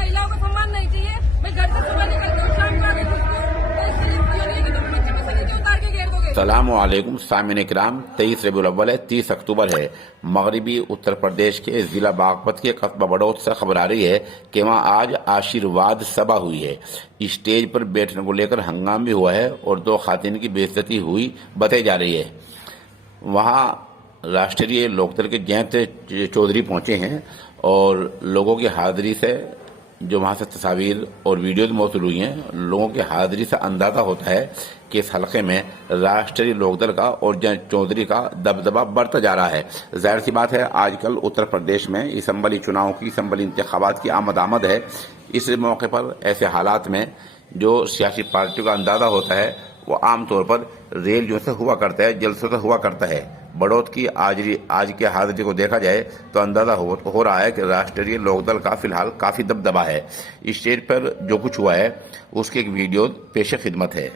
महिलाओं को सम्मान नहीं चाहिए। मैं घर से सुबह निकल के शाम को आके घुसती हूँ, तो इसलिए ये नहीं है कि तुम बच्चे को नीचे उतार के घेर दोगे। सलामुअलैकुम सामिन किराम, 23 रबीउल अव्वल है, 30 अक्टूबर है। मगरबी उत्तर प्रदेश के जिला बागपत के कस्बा बड़ौत से खबर आ रही है कि वहाँ आज आशीर्वाद सभा हुई है। स्टेज पर बैठने को लेकर हंगामा भी हुआ है और 2 खातिन की बेइज्जती हुई बताई जा रही है। वहाँ राष्ट्रीय लोकदल के जयंत चौधरी पहुंचे हैं और लोगों की हाजिरी से, जो वहाँ से तस्वीर और वीडियो मौसूल हुई हैं, लोगों की हाजिरी से अंदाजा होता है कि इस हल्के में राष्ट्रीय लोकदल का और जयंत चौधरी का दबदबा बढ़ता जा रहा है। जाहिर सी बात है, आजकल उत्तर प्रदेश में असम्बली चुनाव की, असम्बली इंतखाबात की आमद है। इस मौके पर ऐसे हालात में जो सियासी पार्टियों का अंदाजा होता है वो आमतौर पर रैलियों से हुआ करता है, जलसों से हुआ करता है। बड़ौत की आज की हाजिरी को देखा जाए तो अंदाजा हो रहा है कि राष्ट्रीय लोकदल का फिलहाल काफी दबदबा है। स्टेज पर जो कुछ हुआ है उसकी एक वीडियो पेश खिदमत है।